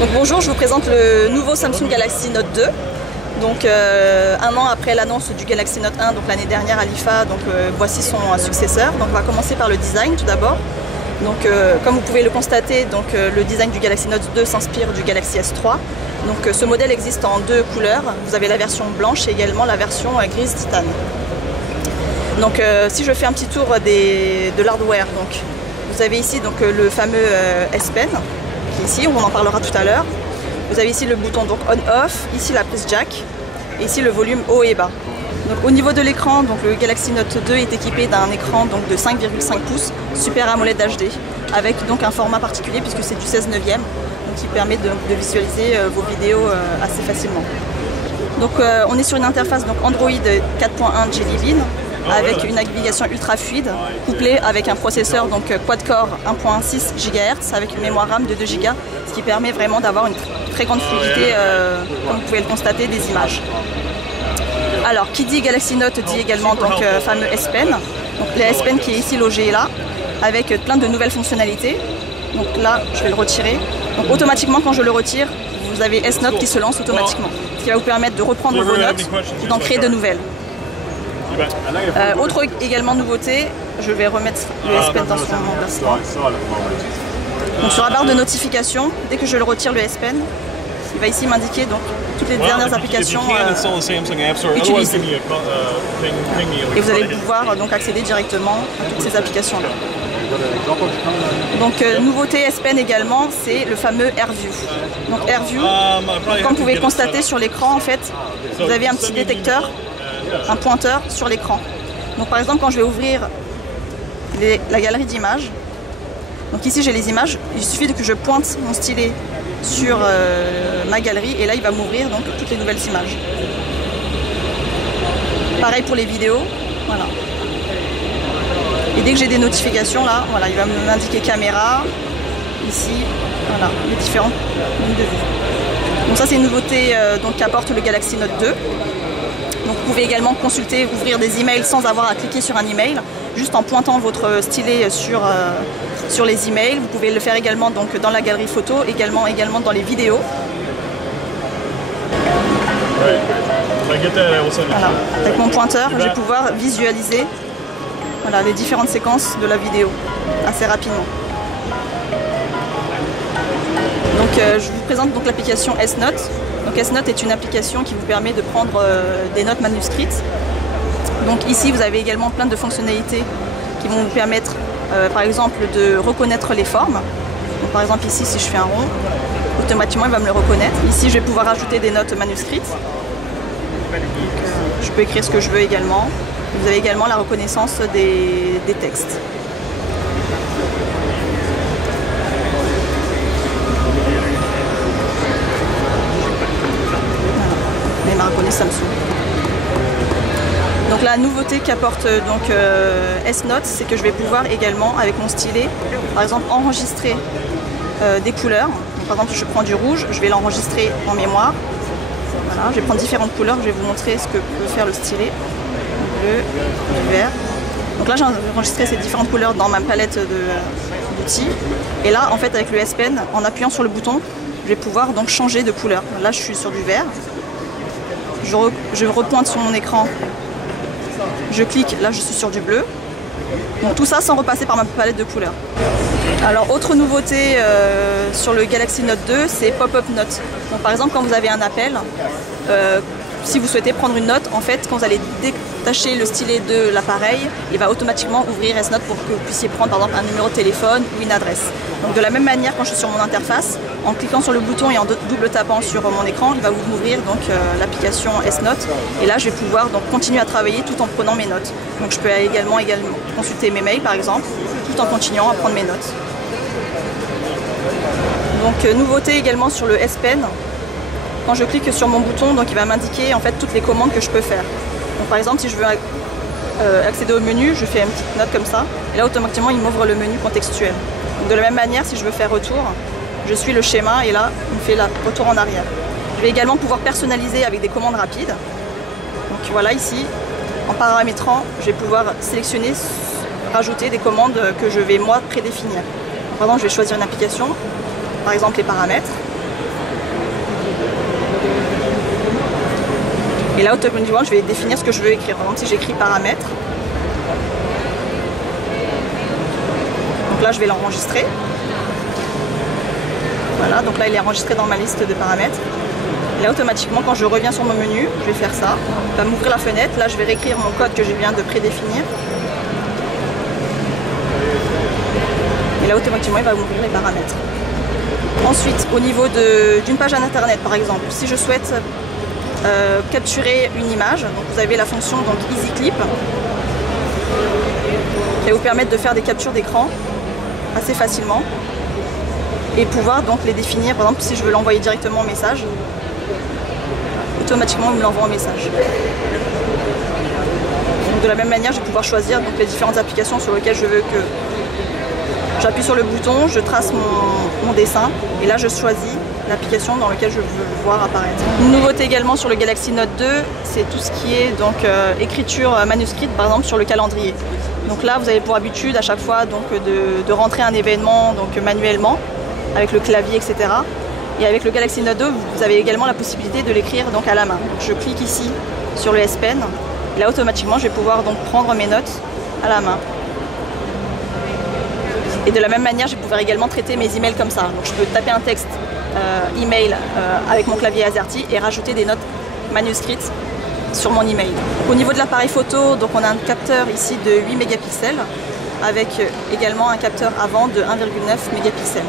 Donc bonjour, je vous présente le nouveau Samsung Galaxy Note 2. Donc un an après l'annonce du Galaxy Note 1, donc l'année dernière à l'IFA, donc voici son successeur. Donc on va commencer par le design tout d'abord. Donc comme vous pouvez le constater, donc le design du Galaxy Note 2 s'inspire du Galaxy S3. Donc ce modèle existe en deux couleurs. Vous avez la version blanche et également la version grise titane. Donc si je fais un petit tour de l'hardware, donc vous avez ici donc le fameux S Pen qui est ici, on en parlera tout à l'heure. Vous avez ici le bouton donc on/off, ici la prise jack et ici le volume haut et bas. Donc, au niveau de l'écran, donc le Galaxy Note 2 est équipé d'un écran donc de 5,5 pouces Super AMOLED HD avec donc un format particulier puisque c'est du 16/9, donc qui permet de visualiser vos vidéos assez facilement. Donc on est sur une interface donc Android 4.1 Jelly Bean avec une navigation ultra fluide couplée avec un processeur donc quad-core 1.6 GHz avec une mémoire RAM de 2 Go, ce qui permet vraiment d'avoir une très grande fluidité, comme vous pouvez le constater, des images. Alors, qui dit Galaxy Note dit également donc fameux S Pen. Donc le S Pen qui est ici logé là, avec plein de nouvelles fonctionnalités. Donc là, je vais le retirer. Donc automatiquement, quand je le retire, vous avez S Note qui se lance automatiquement, ce qui va vous permettre de reprendre vos notes et d'en créer de nouvelles. Autre également nouveauté, je vais remettre le S Pen dans son emplacement. Donc sur la barre de notification, dès que je le retire le S Pen, il va ici m'indiquer donc toutes les dernières applications utilisées. Et vous allez pouvoir donc accéder directement à toutes ces applications-là. Donc nouveauté S Pen également, c'est le fameux AirView. Donc AirView, comme vous pouvez le constater sur l'écran, en fait, vous avez un petit détecteur, un pointeur sur l'écran. Donc par exemple, quand je vais ouvrir la galerie d'images, donc ici j'ai les images, il suffit que je pointe mon stylet sur ma galerie et là il va m'ouvrir donc toutes les nouvelles images. Pareil pour les vidéos, voilà. Et dès que j'ai des notifications là, voilà, il va m'indiquer caméra, ici, voilà, les différentes lignes de vue. Donc ça c'est une nouveauté qu'apporte le Galaxy Note 2. Donc vous pouvez également consulter, ouvrir des emails sans avoir à cliquer sur un email, juste en pointant votre stylet sur les emails. Vous pouvez le faire également donc dans la galerie photo, également dans les vidéos. Voilà. Avec mon pointeur, je vais pouvoir visualiser voilà, les différentes séquences de la vidéo assez rapidement. Donc je vous présente donc l'application S Note. Donc S Note est une application qui vous permet de prendre des notes manuscrites. Donc ici vous avez également plein de fonctionnalités qui vont vous permettre par exemple de reconnaître les formes. Donc, par exemple ici si je fais un rond, automatiquement il va me le reconnaître. Ici je vais pouvoir ajouter des notes manuscrites. Donc, je peux écrire ce que je veux également. Vous avez également la reconnaissance des textes. Voilà. Et ma reconnaît Samsung. Donc la nouveauté qu'apporte donc S Note, c'est que je vais pouvoir également, avec mon stylet, par exemple enregistrer des couleurs. Donc, par exemple, je prends du rouge, je vais l'enregistrer en mémoire. Voilà, je vais prendre différentes couleurs, je vais vous montrer ce que peut faire le stylet. Du bleu, du vert. Donc là, j'ai enregistré ces différentes couleurs dans ma palette d'outils. Et là, en fait, avec le S Pen, en appuyant sur le bouton, je vais pouvoir donc changer de couleur. Là, je suis sur du vert. Je repointe sur mon écran. Je clique, là je suis sur du bleu. Donc tout ça sans repasser par ma palette de couleurs. Alors autre nouveauté sur le Galaxy Note 2, c'est Pop-up Note. Donc par exemple quand vous avez un appel, si vous souhaitez prendre une note, en fait quand vous allez détacher le stylet de l'appareil, il va automatiquement ouvrir S Note pour que vous puissiez prendre par exemple un numéro de téléphone ou une adresse. Donc de la même manière quand je suis sur mon interface, en cliquant sur le bouton et en double tapant sur mon écran, il va vous ouvrir donc l'application S Note et là je vais pouvoir donc continuer à travailler tout en prenant mes notes. Donc je peux également consulter mes mails par exemple, tout en continuant à prendre mes notes. Donc nouveauté également sur le S Pen, quand je clique sur mon bouton, donc il va m'indiquer en fait toutes les commandes que je peux faire. Donc par exemple si je veux accéder au menu, je fais une petite note comme ça et là automatiquement il m'ouvre le menu contextuel. Donc, de la même manière, si je veux faire retour, je suis le schéma et là il me fait retour en arrière. Je vais également pouvoir personnaliser avec des commandes rapides. Donc voilà ici, en paramétrant, je vais pouvoir sélectionner, rajouter des commandes que je vais moi prédéfinir. Par exemple, je vais choisir une application, par exemple les paramètres. Et là automatiquement je vais définir ce que je veux écrire. Par exemple si j'écris paramètres, donc là je vais l'enregistrer. Voilà, donc là il est enregistré dans ma liste de paramètres. Et là automatiquement quand je reviens sur mon menu, je vais faire ça. Il va m'ouvrir la fenêtre, là je vais réécrire mon code que je viens de prédéfinir. Et là automatiquement il va m'ouvrir les paramètres. Ensuite au niveau d'une page internet par exemple, si je souhaite capturer une image, donc vous avez la fonction donc Easy Clip qui va vous permettre de faire des captures d'écran assez facilement et pouvoir donc les définir. Par exemple si je veux l'envoyer directement au message, automatiquement il me l'envoie au message. Donc, de la même manière je vais pouvoir choisir donc les différentes applications sur lesquelles je veux que j'appuie sur le bouton, je trace mon dessin et là je choisis l'application dans laquelle je veux voir apparaître. Une nouveauté également sur le Galaxy Note 2, c'est tout ce qui est donc écriture manuscrite par exemple sur le calendrier. Donc là vous avez pour habitude à chaque fois donc de rentrer un événement donc manuellement avec le clavier etc. Et avec le Galaxy Note 2 vous avez également la possibilité de l'écrire donc à la main. Donc, je clique ici sur le S Pen et là automatiquement je vais pouvoir donc prendre mes notes à la main. Et de la même manière je vais pouvoir également traiter mes emails comme ça. Donc je peux taper un texte email avec mon clavier AZERTY et rajouter des notes manuscrites sur mon email. Au niveau de l'appareil photo, donc on a un capteur ici de 8 mégapixels avec également un capteur avant de 1,9 mégapixels.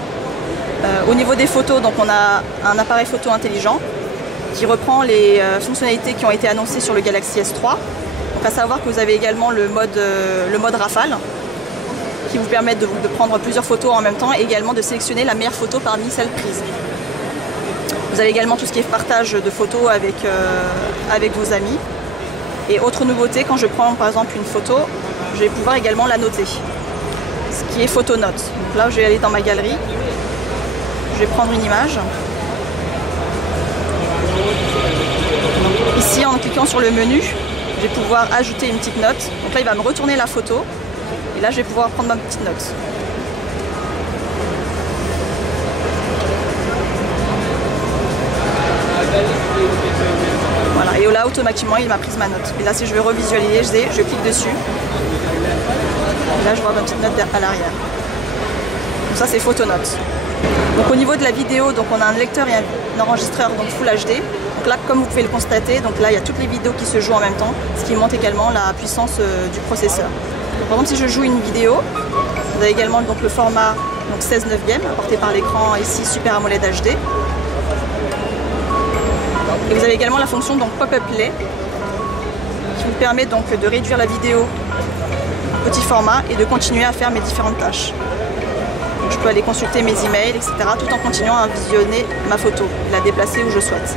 Au niveau des photos, donc on a un appareil photo intelligent qui reprend les fonctionnalités qui ont été annoncées sur le Galaxy S3. Donc à savoir que vous avez également le mode rafale qui vous permet de prendre plusieurs photos en même temps et également de sélectionner la meilleure photo parmi celles prises. Vous avez également tout ce qui est partage de photos avec vos amis. Et autre nouveauté, quand je prends par exemple une photo, je vais pouvoir également la noter, ce qui est photo note. Donc là je vais aller dans ma galerie, je vais prendre une image. Donc, ici en cliquant sur le menu, je vais pouvoir ajouter une petite note. Donc là il va me retourner la photo. Et là, je vais pouvoir prendre ma petite note. Voilà, et là, automatiquement, il m'a pris ma note. Et là, si je veux revisualiser, je clique dessus. Et là, je vois ma petite note à l'arrière. Donc ça, c'est photo note. Donc au niveau de la vidéo, donc on a un lecteur et un enregistreur donc Full HD. Donc là, comme vous pouvez le constater, donc là, il y a toutes les vidéos qui se jouent en même temps, ce qui montre également la puissance du processeur. Par exemple, si je joue une vidéo, vous avez également donc, le format donc 16:9 apporté par l'écran ici Super AMOLED HD. Et vous avez également la fonction donc Pop-up Play qui vous permet donc de réduire la vidéo en petit format et de continuer à faire mes différentes tâches. Donc, je peux aller consulter mes emails, etc. tout en continuant à visionner ma photo et la déplacer où je souhaite.